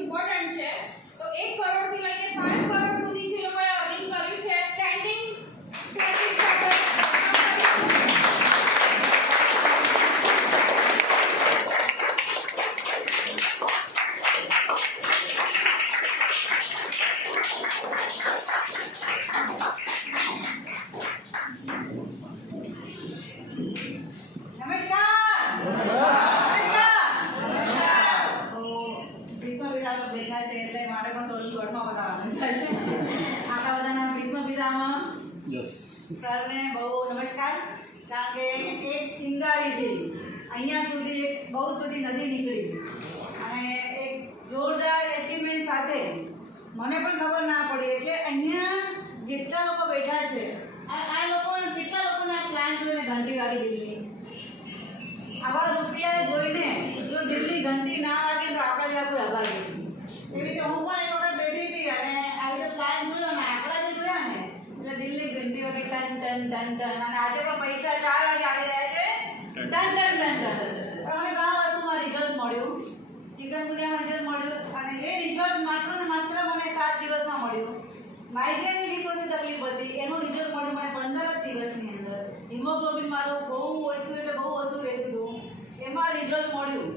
Important છે. તો 1 કરોડથી લઈને 5 કરોડ સુધી જે લોકોએ અર્નિંગ કર્યું છે સ્ટેન્ડિંગ सर ने बहु नमस्कार कारण के एक चिंगारी थी अहिया सुधी एक बहुत बड़ी नदी निकली અને એક જોરદાર એચીવમેન્ટ સાથે મને પણ ખબર ના પડી એટલે અહીંયા જેટલા લોકો બેઠા છે આ લોકો કેટલા લોકોના પ્લાન જોઈને ઘંટી વાગી દિલ્હી આવા રૂપિયા જોઈને જો દિલ્હી ઘંટી ના વાગે તો આપણા જેવા કોઈ આભાર નથી એવી રીતે હું પણ એક વખત બેઠી હતી અને આવી રીતે પ્લાન જોયો ને આંકડા જે જોયા ને એટલે દિલ્હી ઘંટી વાગે ટન ટન ટન ટન અને આજે પણ પૈસા 4 વાગે આવી રહ્યા છે ટન ટન ટન ટન પણ મને 3 વસ્તુમાં રિઝલ્ટ મળ્યું ચિકનગુનિયામાં રિઝલ્ટ મળ્યું અને એ રિઝલ્ટ માત્ર ને માત્ર મને 7 દિવસમાં મળ્યું માઇગ્રેનની 20 વર્ષની તકલીફ હતી એનું રિઝલ્ટ મળ્યું મને 15 દિવસની અંદર હિમોગ્લોબિન મારું બહુ ઓછું એટલે બહુ ઓછું રહેતું હતું એમાં રિઝલ્ટ મળ્યું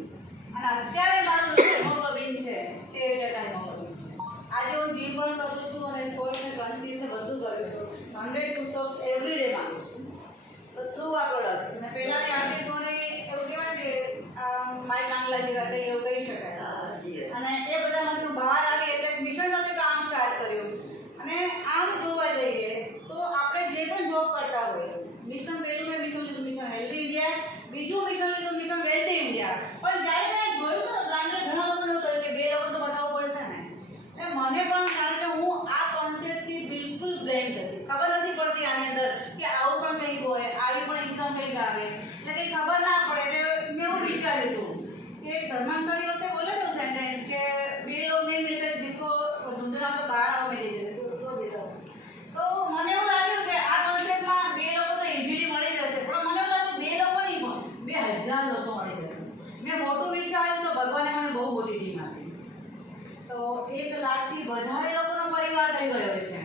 અને અત્યારે મારું હિમોગ્લોબિન છે 13% હિમોગ્લોબિન છે આજે હું જીમ પણ કરું છું અને સ્પોર્ટ્સ ને ક્રંચીસ ને બધું કરું છું 100 પુશઅપ્સ એવરી ડે મારું છું તો થ્રુ આ પ્રોડક્ટ્સ અને પહેલાની આર્ટિસ્ટોને એવું કહેવાય કે મારી કાન લાગી રાખે એવું કહી શકાય અને એ બધામાંથી હું બહાર આવી એટલે મિશન સાથે કામ સ્ટાર્ટ કર્યું અને આમ જોવા જઈએ તો આપણે જે પણ જોબ કરતા હોય મિશન પહેલું મેં મિશન લીધું મિશન હેલ્ધી ઇન્ડિયા બીજું મિશન લીધું મિશન વેલ્ધી ઇન્ડિયા પણ જ્યારે મેં જોયું તો પ્લાન ઘણા લોકોને એવું થયું કે 2 લોકો તો બતાવવું પડશે ને મને પણ કારણ કે હું આ કોન્સેપ્ટથી બિલકુલ બ્લેન્ક હતી ખબર નથી પડતી આની અંદર કે આવું પણ કંઈક હોય આવી પણ ઇન્કમ કંઈક આવે એટલે કંઈ ખબર ના પડે એટલે મેં એવું વિચાર્યું હતું કે ધર્માંતરી વખતે બોલે તો સેન્ટેન્સ કે 2 लोग नहीं मिलते जिसको ढूंढना तो बाहर आओ मैं दे देता हूँ तो મને એવું લાગ્યું કે આ કોન્સેપ્ટમાં 2 લોકો તો ઇઝીલી મળી જશે પણ મને એવું લાગ્યું 2 લોકો નહીં પણ 2000 લોકો મળી જશે મેં મોટું વિચાર્યું તો ભગવાને મને બહુ મોટી ટીમ આપી તો 1 લાખથી વધારે લોકોનો પરિવાર થઈ ગયો છે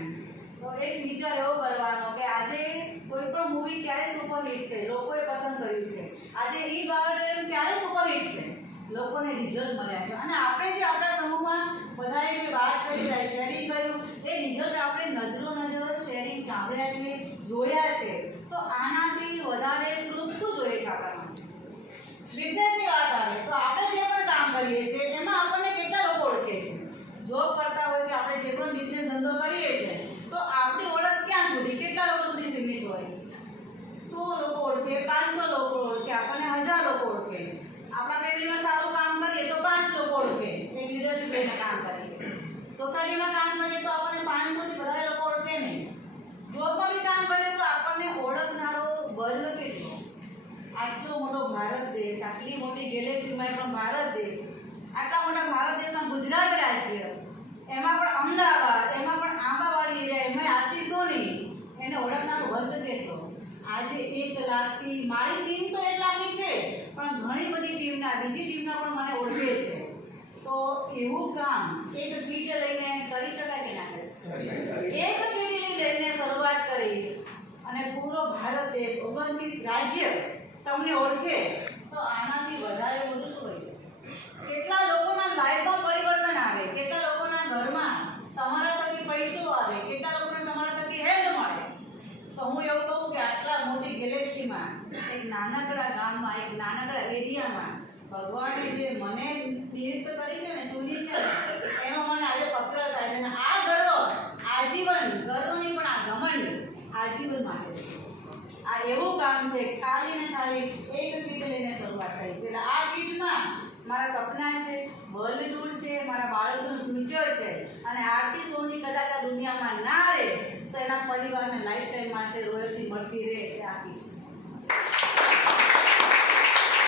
તો એક વિચાર એવો કરવાનો કે આજે કોઈ પણ મૂવી ક્યારે સુપરહિટ છે લોકોએ પસંદ કર્યું છે આજે ઈ ગાર્ડન ક્યારે સુપરહિટ છે લોકોને રિઝલ્ટ મળ્યા છે અને આપણે જે આપણા સમૂહમાં બધાએ જે વાત કરી છે શેરિંગ કર્યું એ રિઝલ્ટ આપણે નજરો શેરિંગ સાંભળ્યા છે જોયા છે તો આનાથી વધારે પ્રૂફ શું જોઈએ છે આપણા બિઝનેસની વાત આવે તો આપણે જે પણ કામ કરીએ છીએ એમાં આપણને કેટલા લોકો ઓળખે છે જોબ કરતા હોય કે આપણે જે પણ બિઝનેસ ધંધો કરીએ છીએ તો આપણી ઓળખ ક્યાં સુધી કેટલા લોકો સુધી સીમિત હોય 100 લોકો ઓળખે 500 લોકો ઓળખે આપણને 1000 લોકો ઓળખે આપણા ફેમિલીમાં સારું કામ કરીએ તો 5 લોકો ઓળખે એક લીડરશિપ લઈને કામ કરીએ સોસાયટીમાં કામ કરીએ તો આપણને 500 થી વધારે લોકો ઓળખે નહીં જોબમાં બી કામ કરીએ તો આપણને ઓળખનારો વર્ગ કેટલો આટલો મોટો ભારત દેશ આટલી મોટી ગેલેક્સીમાં પણ ભારત દેશ આટલા મોટા ભારત દેશમાં ગુજરાત રાજ્ય એમાં પણ અમદાવાદ એમાં પણ આંબાવાડી એરિયા એમાં આર્ટિસ્ટોની એને ઓળખનારો વર્ગ કેટલો આજે 1 લાખથી મારી ટીમ તો 1 લાખની છે પણ ઘણી બધી ટીમના બીજી ટીમના પણ મને ઓળખે છે તો એવું કામ એક કીટ લઈને કરી શકાય કે ના કરી શકાય એક કીટ લઈને શરૂઆત કરી અને પૂરો ભારત દેશ 29 રાજ્ય તમને ઓળખે તો આનાથી વધારે મોટું શું હોય છે કેટલા લોકોના લાઈફમાં પરિવર્તન આવે કેટલા લોકોના ઘરમાં તમારા થકી પૈસો આવે કેટલા લોકોને તમારા થકી હેલ્થ મળે તો હું એવું કહું કે આટલા મોટી ગેલેક્સીમાં એક નાનકડા ગામમાં એક નાનકડા એરિયામાં ભગવાને જે મને નિયુક્ત કરી છે ને ચૂની છે એનો મને આજે પત્ર થાય છે અને આ ગર્વ આજીવન ગર્વ નહીં પણ આ ઘમંડ આજીવન માટે છે આ એવું કામ છે ખાલી ને ખાલી એક કીટ લઈને શરૂઆત કરી છે એટલે આ કીટમાં મારા સપના છે વર્લ્ડ ટૂર છે મારા બાળકોનું ફ્યુચર છે અને આર્ટિસ્ટોની કદાચ આ દુનિયામાં ના રહે તો એના પરિવારને લાઈફ ટાઈમ માટે રોયલ્ટી મળતી રહે એટલે આ કીટ છે